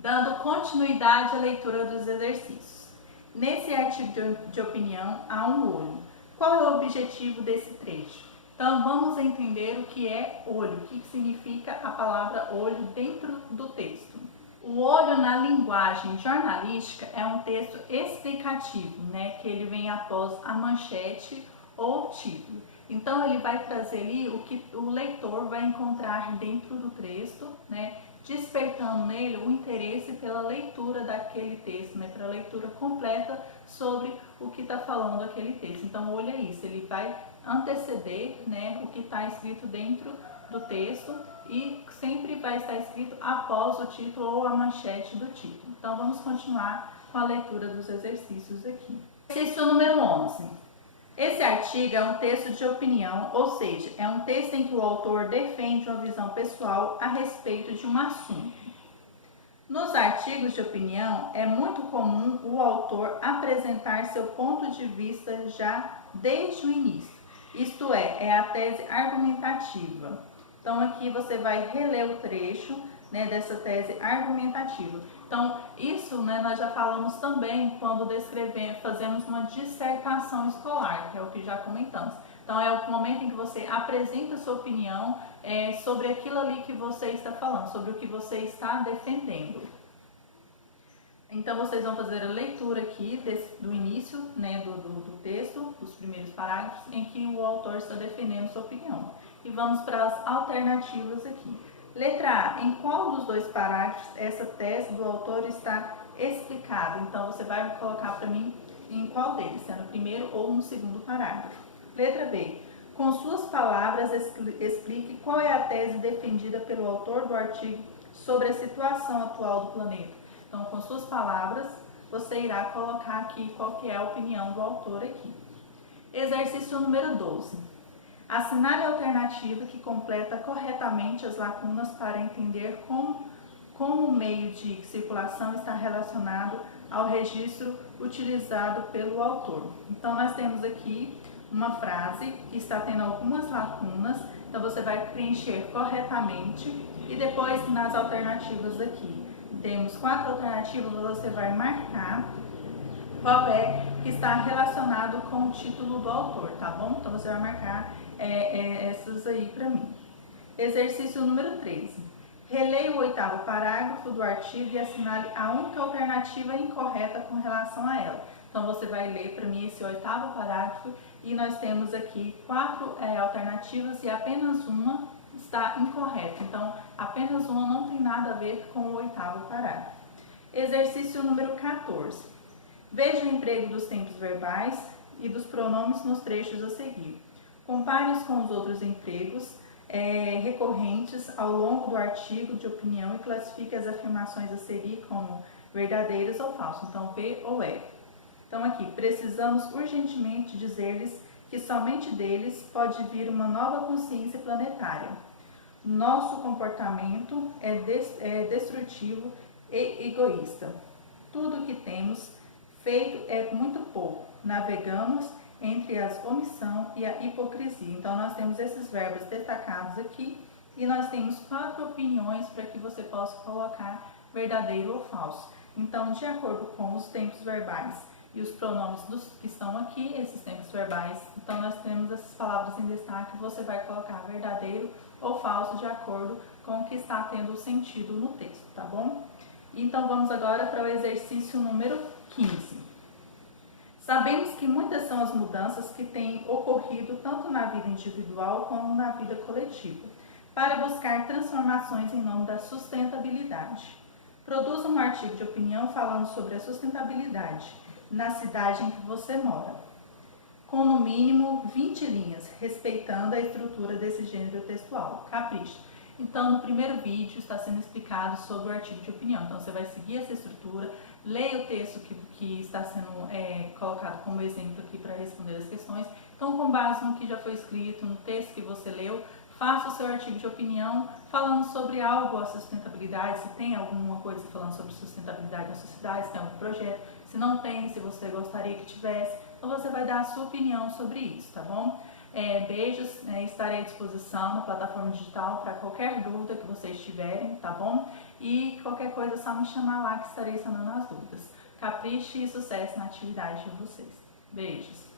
Dando continuidade à leitura dos exercícios. Nesse artigo de opinião há um olho. Qual é o objetivo desse trecho? Então vamos entender o que é olho, o que significa a palavra olho dentro do texto. O olho na linguagem jornalística é um texto explicativo, que ele vem após a manchete ou título. Então ele vai trazer ali o que o leitor vai encontrar dentro do texto, despertando nele o interesse pela leitura daquele texto, pela leitura completa sobre o que está falando aquele texto. Então, olha isso, ele vai anteceder o que está escrito dentro do texto e sempre vai estar escrito após o título ou a manchete do título. Então, vamos continuar com a leitura dos exercícios aqui. Exercício número 11. Esse artigo é um texto de opinião, ou seja, é um texto em que o autor defende uma visão pessoal a respeito de um assunto. Nos artigos de opinião, é muito comum o autor apresentar seu ponto de vista já desde o início, isto é a tese argumentativa. Então, aqui você vai reler o trecho dessa tese argumentativa. Então, isso nós já falamos também quando fazemos uma dissertação escolar, que é o que já comentamos. Então, é o momento em que você apresenta sua opinião sobre aquilo ali que você está falando, sobre o que você está defendendo. Então, vocês vão fazer a leitura aqui do início do texto, dos primeiros parágrafos, em que o autor está defendendo sua opinião. E vamos para as alternativas aqui. Letra A. Em qual dos dois parágrafos essa tese do autor está explicada? Então, você vai colocar para mim em qual deles, se é no primeiro ou no segundo parágrafo. Letra B. Com suas palavras, explique qual é a tese defendida pelo autor do artigo sobre a situação atual do planeta. Então, com suas palavras, você irá colocar aqui qual que é a opinião do autor aqui. Exercício número 12. Assinale a alternativa que completa corretamente as lacunas para entender como o meio de circulação está relacionado ao registro utilizado pelo autor. Então, nós temos aqui uma frase que está tendo algumas lacunas, então você vai preencher corretamente e depois nas alternativas aqui. Temos 4 alternativas, você vai marcar qual é que está relacionado com o título do autor, tá bom? Então, você vai marcar essas aí para mim. Exercício número 13. Releia o 8º parágrafo do artigo e assinale a única alternativa incorreta com relação a ela. Então, você vai ler para mim esse 8º parágrafo e nós temos aqui 4 alternativas e apenas uma está incorreta. Então, apenas uma não tem nada a ver com o 8º parágrafo. Exercício número 14. Veja o emprego dos tempos verbais e dos pronomes nos trechos a seguir. Compare-os com os outros empregos recorrentes ao longo do artigo de opinião e classifique as afirmações a seguir como verdadeiras ou falsas. Então, B ou E. Então, aqui, precisamos urgentemente dizer-lhes que somente deles pode vir uma nova consciência planetária. Nosso comportamento é destrutivo e egoísta. Tudo o que temos feito é muito pouco. Navegamos entre a omissão e a hipocrisia. Então, nós temos esses verbos destacados aqui e nós temos 4 opiniões para que você possa colocar verdadeiro ou falso. Então, de acordo com os tempos verbais e os pronomes que estão aqui, esses tempos verbais, então nós temos essas palavras em destaque, você vai colocar verdadeiro ou falso de acordo com o que está tendo sentido no texto, tá bom? Então, vamos agora para o exercício número 15. Sabemos que muitas são as mudanças que têm ocorrido tanto na vida individual como na vida coletiva, para buscar transformações em nome da sustentabilidade. Produza um artigo de opinião falando sobre a sustentabilidade na cidade em que você mora, com no mínimo 20 linhas, respeitando a estrutura desse gênero textual. Capricho. Então, no primeiro vídeo está sendo explicado sobre o artigo de opinião. Então, você vai seguir essa estrutura, leia o texto que está sendo colocado como exemplo aqui para responder as questões. Então, com base no que já foi escrito, no texto que você leu, faça o seu artigo de opinião falando sobre algo, a sustentabilidade, se tem alguma coisa falando sobre sustentabilidade na sociedade, se tem algum projeto, se não tem, se você gostaria que tivesse. Então, você vai dar a sua opinião sobre isso, tá bom? Beijos, estarei à disposição na plataforma digital para qualquer dúvida que vocês tiverem, tá bom? E qualquer coisa é só me chamar lá que estarei sanando as dúvidas. Capriche e sucesso na atividade de vocês. Beijos!